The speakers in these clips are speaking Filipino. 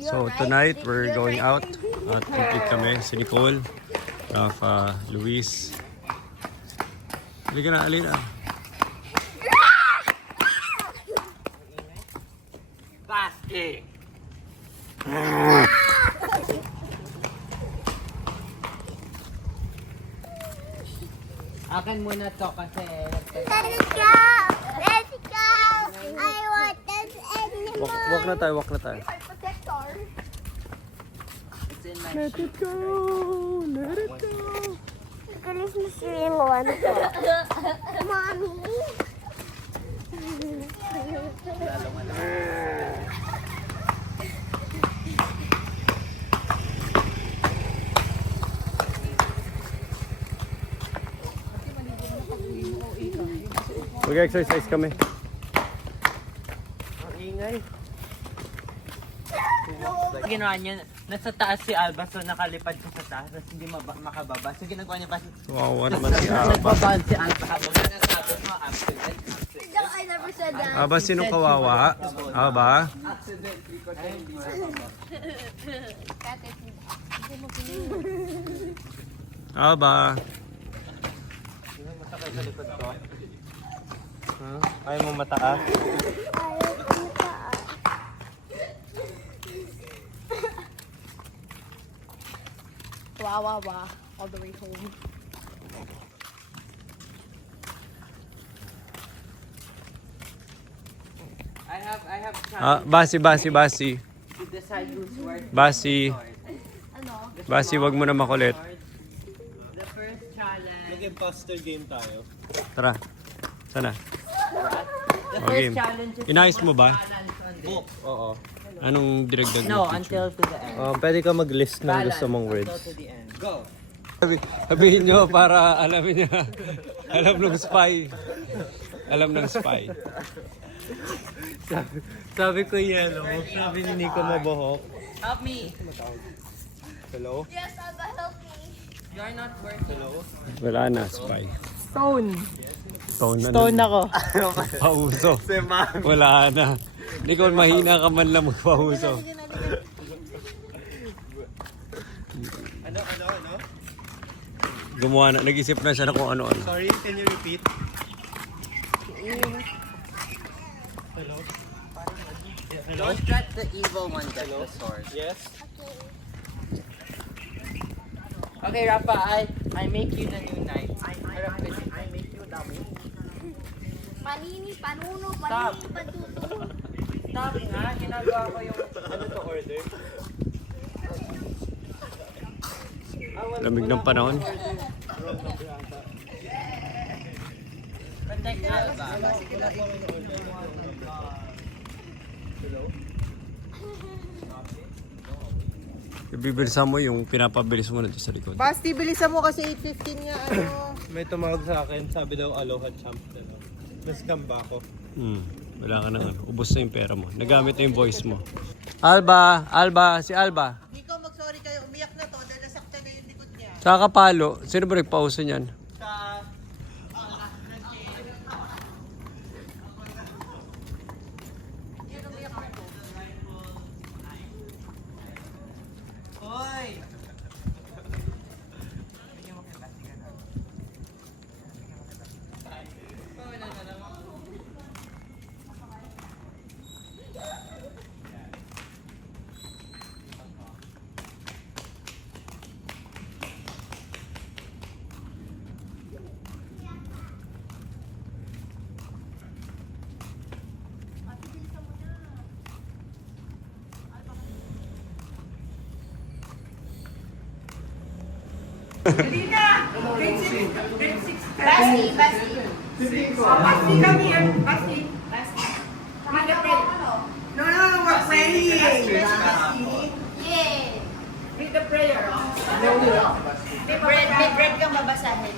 So tonight we're going out at complete kami. Si Nicole, Rafa, Luis. Halika na, Alina. Basket! Akin muna to kasi Let's go! Let's go! I want this animal. Walk na tayo, walk na tayo. Protector. it's in my Let it go! Let it go! Galis mo si Rimon ko. Mommy. Mag-exercise kami. Ang ingay. Ginawa niya, nasa taas si Alba so nakalipad siya sa taas tapos hindi makababa. So ginagawa niya pa Wawa naman si Aba. nagbabaan si Alba habang nanasabi mo accident. No, I never said that. Aba, sinong kawawa? Aba? Accident. Aba? Sino masakay sa likod ko? Ayaw mo mataas? Wow, wow, wow. All the way home. I have Basi. to decide who's worth Basi. Ano? Basi, wag mo na makulit. The first challenge. Mag-imposter game tayo. Tara. Sana. The Okay. first challenge is Inayos mo ba? balance on this. Book. Oo. Anong diragdag No, mo? until to the end. Pwede ka mag-list ng Balance gusto mong until words. to the end. Go. Sabihin nyo para alamin niya. Alam ng spy. Alam ng spy. Sabi ko yellow. Sabi ni Nico mabuhok. Help me. Hello? Yes, Abba, help me. You're not worth it. Wala na, spy. Stone. Stone na. ako. Pauso. Wala na. Nicole, mahina ka man lang magpahuso. Ano? Gumawa na, nag-isip na siya na kung ano-ano. Sorry, can you repeat? Hello? Don't let the evil one get the sword. Yes? Okay, Rafa, I make you the new knight. I make you dummy. Panini, panuno, Stop. panini, patuto. Stop nga, ginagawa ko yung... Ano to order? Lamig ng panahon. Protect Alba. Ibibilisan mo yung pinapabilis mo na sa likod. Basti, bilisan mo kasi 8:15 nga ano. May tumawag sa akin, sabi daw aloha champ. Nascam ba ako? Wala ka na ano. Ubos na yung pera mo. Nagamit na yung voice mo. Si Alba. Nico, mag-sorry kayo. Umiyak na to dahil nasaktan na yung likod niya. Tsaka palo. Sino ba nagpauso niyan? Hoy! Basti, Basti. Basti, come here. Basti. Meet the prayer. No, we're praying. Yeah. Meet the prayer. May bread kang babasahin.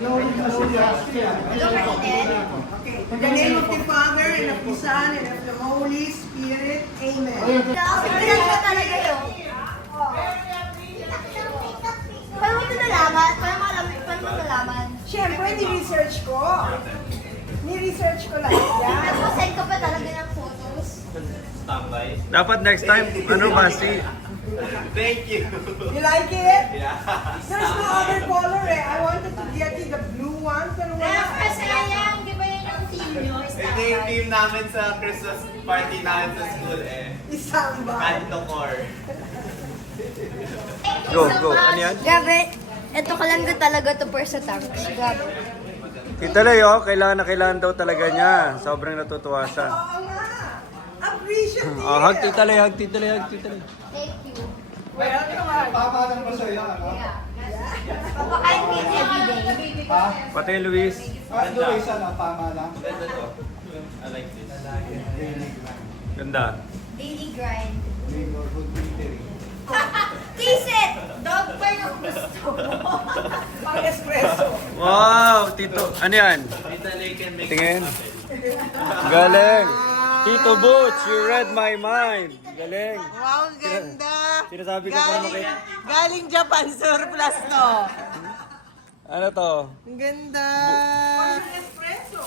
Okay. In the name of the Father, and of the Son, and of the Holy Spirit. Amen. Tingnan ko talaga yun. Paano mo ito nalaman? Paano mo nalaman? Siyempre, ni-research ko. Ni-research ko lahat yan. Nagpa-send ka pa talaga ng photos. Standby. Dapat next time, ano Basti? You like it? Yeah. There's no other color eh. I wanted to get you the blue one, pero wala. Sayang, di ba yun ang team nyo? Ito yung team namin sa Christmas party namin sa school eh. Isamba. Kanto core. Go, go. Ano yan? Grabe, ito ka lang talaga to for sa tanks. Grabe. Kita Leo, kailangan na kailangan daw talaga niya. Sobrang natutuwa siya. Oo nga. Appreciate it. Oh, hug Tita Leo, hug Tita Leo, hug Tita Leo. Thank you. Tama lang ba sa'yo, ano? Papakain me every day. Ha? Pati Luis. Luis, ano? Tama lang. Ganda to. I like this. Ganda. Daily grind. Neighborhood military. Taste it! Dog pa yung gusto mo. Pang espresso. Wow, Tito. Ano yan? Tita Lay can make Tingin. Galing. Tito Butch, you read my mind. Galing. Wow, ang ganda. Sinasabi ko para makita. Galing Japan surplus to. Ano to? Ang ganda. Pang espresso.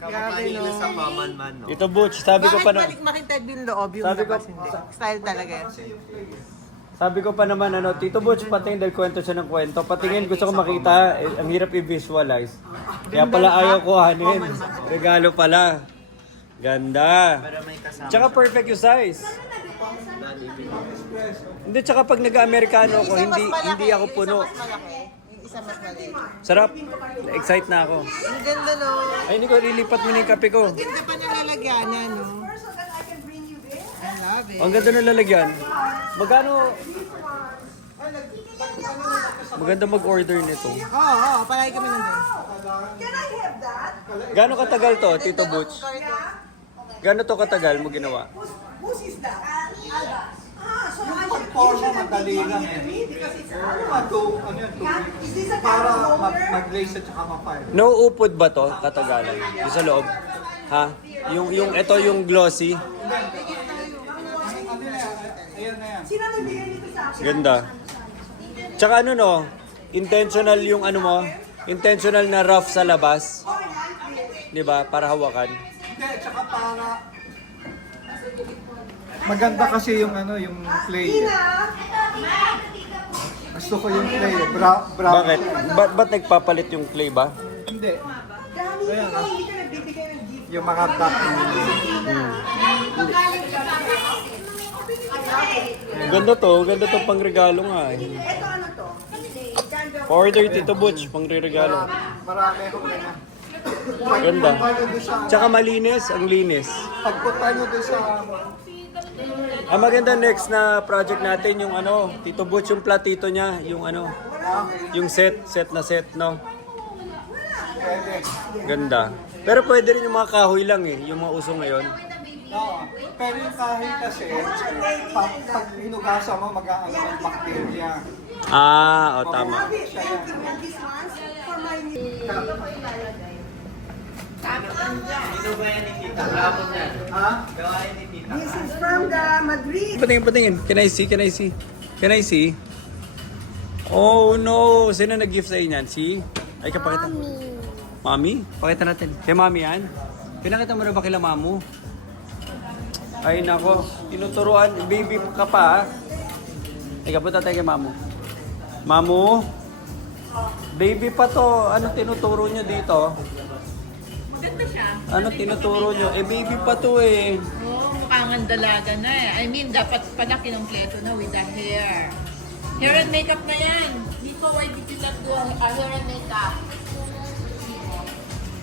Kapapalila sa Maman Man, no? Tito Butch, sabi ko Bakit pa na... balik makintad yung loob yung Sabi ko- labas hindi? Style talaga yan. Sabi ko pa naman, ano, Tito Butch, patingin dahil kwento siya ng kwento. Patingin, gusto ko makita, ang hirap i-visualize. Kaya pala ayaw ko hanin. Regalo pala. Ganda. Pero may kasama. Tsaka perfect yung size. Hindi, tsaka pag nag-Amerikano ako, hindi ako puno. Yung isa mas malaki. Sarap. Excite na ako. Ang ganda no. Ay, hindi ko, lilipat mo na yung kape ko. Ganda pa ng lalagyanan no. I love it. Ang ganda ng lalagyan. Magkano? Maganda mag-order nito. Oo, palagi kami nandun. Gaano katagal to, Tito Butch? Gaano to katagal mo ginawa? Pag-forma, madali lang eh. Ano yan, 2 weeks. Para mag-glaze at saka ma-fire. Nauupod ba to katagalan? Yung sa loob? Ha? Yung ito yung glossy. Ano na yan? Ayan na yan. Ganda. Tsaka ano no, intentional yung ano mo, intentional na rough sa labas. 'Di ba? Para hawakan. Hindi, tsaka para... Maganda kasi yung ano, yung clay. Gusto ko yung clay. Brown. Bakit? Ba't nagpapalit yung clay ba? Hindi. Ayan, yung mga back. Ganda to pang regalo nga. Order Tito Butch, pang regalo. Marami akong ganyan. Ganda. Pagpunta nyo doon sa... Tsaka malinis, ang linis. Pagpunta nyo doon sa... Ang maganda next na project natin yung ano, Tito Butch yung platito niya, yung ano, yung set na set, no? Pwede. Ganda. Pero pwede rin yung mga kahoy lang eh, yung mga uso ngayon. Oo. Pero yung kahoy kasi, pag hinugasan mo, mag-aano ng bacteria. Ah, o tama. Siya yan. Sino ba yan ni Tita? Rapon yan. Ha? Gawain ni Tita. This is from the Madrid. Patingin. Can I see? Oh no! Sino nag-gift sa inyan? Si? Ay, kapakita. Mami? Pakita natin. Kay Mami yan? Pinakita mo na ba kila Mamu? Ay nako, tinuturuan. Baby ka pa ha? Ay, kapunta tayo kay Mamu. Mamu? Baby pa to. Ano tinuturo nyo dito? Maganda siya. Ano tinuturo nyo? Eh, baby pa to eh. Oo, mukhang ang dalaga na eh. I mean, dapat pala kinumpleto na with the hair. Hair and makeup na yan. Dito, why did you not do a hair and makeup?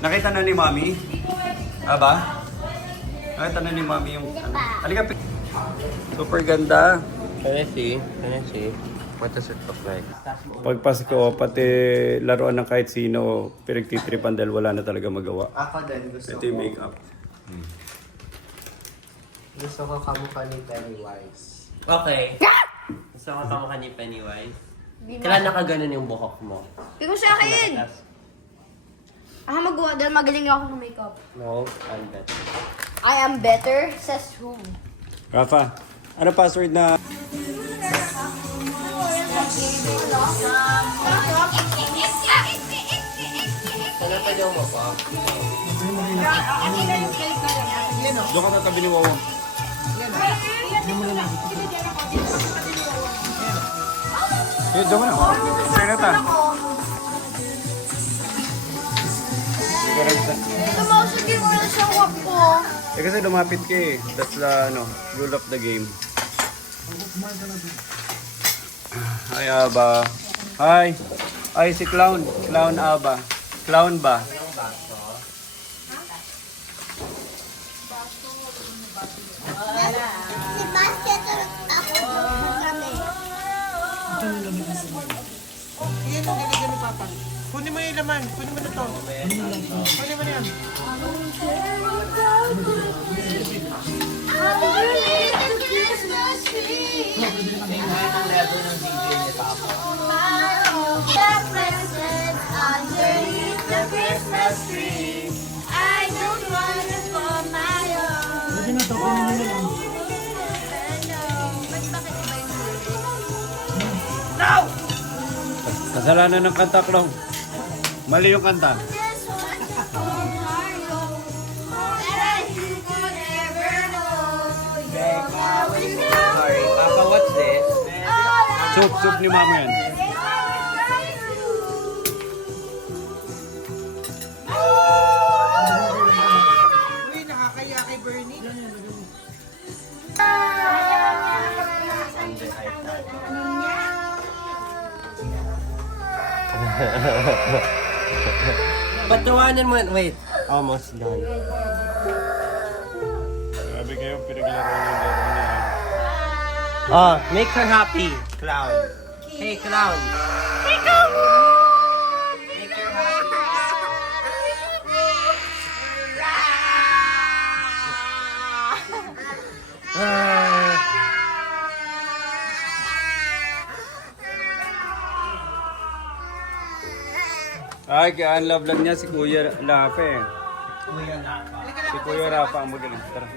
Nakita na ni Mami? Aba? Nakita na ni Mami yung... Halika, super ganda. Can I see? What does it look like? Pag Pasko, pati laruan ng kahit sino, pinagtitripan dahil wala na talaga magawa. Ako din, gusto Ito yung makeup. ko kamukha ni Pennywise. Okay. Gusto ko kamukha ni Pennywise. Kailan nakaganon yung buhok mo? Ikaw sa akin! Ako magawa dahil magaling ako ng makeup. No, I'm better. I am better, says who? Rafa, ano password na... Sana pa daw mo pa? Doon ka tatabi ni Wawa. Diyan mo na. Kaya na ta. Tumausagin mo na siya wak ko. Eh kasi lumapit ka eh. That's the rule of the game. Hi Aba. Hi. Ay si Clown. Clown Aba. Clown ba? Si basket ako kami. Yan ang nilagyan ni Papa. Kunin mo yung laman. Kunin mo na to. Kunin mo na yan. The presents underneath the Christmas tree. I don't want it for my own. Kasalanan ng kanta, Clown. Mali yung kanta. Just want it for my own. And you could never know. You're always Sorry, Papa, what's this? Soup ni Mama yan. Uy, nakakaya kay Bernie. Patawanan mo. Wait. Almost done. Sabi kayo, pinaglaro yung laro niya. Oh, make her happy, Clown. Hey, Clown. Make her happy. Ay, kaya ang love lang niya si Kuya Lape. Kuya Lapa. Si Kuya Rafa ang magaling. Tara.